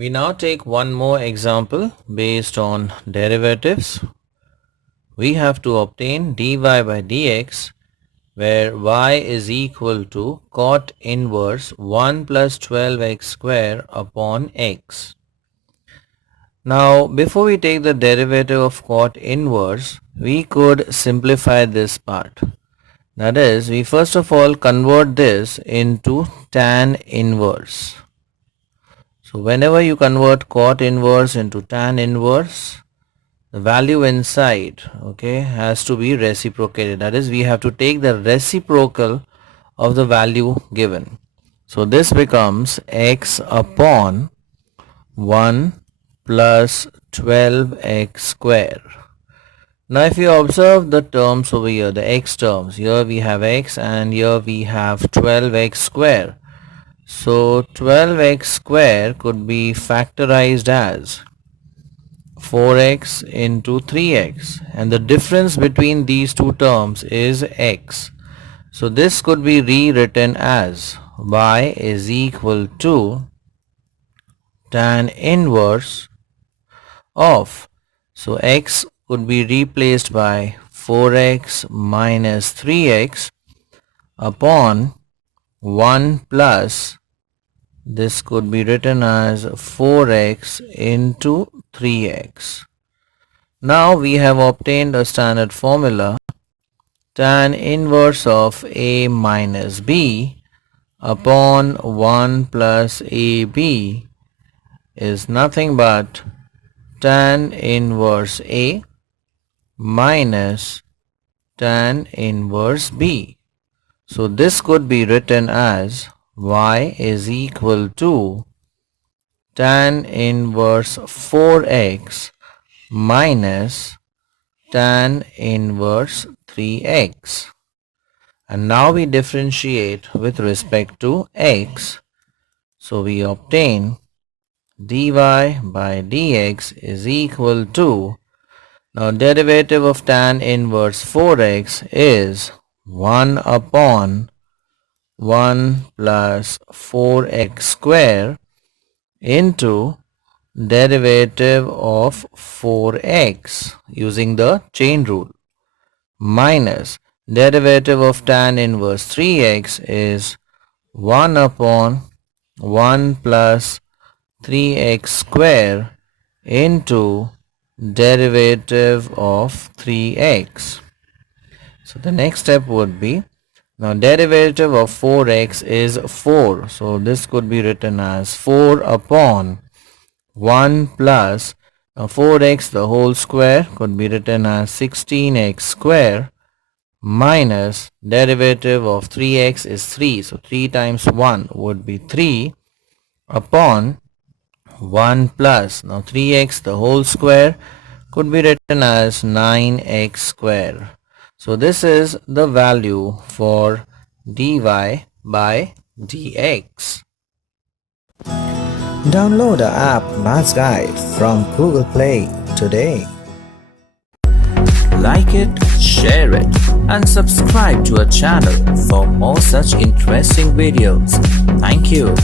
We now take one more example based on derivatives. We have to obtain dy by dx where y is equal to cot inverse 1 plus 12x square upon x. Now before we take the derivative of cot inverse, we could simplify this part. That is, we first of all convert this into tan inverse. So whenever you convert cot inverse into tan inverse, the value inside, has to be reciprocated. That is, we have to take the reciprocal of the value given. So this becomes x upon 1 plus 12x square. Now if you observe the terms over here, the x terms, here we have x and here we have 12x square. So 12x square could be factorized as 4x into 3x, and the difference between these two terms is x. So this could be rewritten as y is equal to tan inverse of, so x could be replaced by 4x minus 3x upon 1 plus, this could be written as 4x into 3x. Now we have obtained a standard formula. Tan inverse of a minus b upon 1 plus ab is nothing but tan inverse a minus tan inverse b. So this could be written as y is equal to tan inverse 4x minus tan inverse 3x. And now we differentiate with respect to x. So we obtain dy by dx is equal to, now derivative of tan inverse 4x is 1 upon 1 plus 4x square into derivative of 4x using the chain rule minus derivative of tan inverse 3x is 1 upon 1 plus 3x square into derivative of 3x. So the next step would be, now derivative of 4x is 4. So this could be written as 4 upon 1 plus, now 4x the whole square could be written as 16x square minus derivative of 3x is 3. So 3 times 1 would be 3 upon 1 plus, now 3x the whole square could be written as 9x square. So this is the value for dy by dx. Download the app Maths Guide from Google Play today. Like it, share it, and subscribe to our channel for more such interesting videos. Thank you.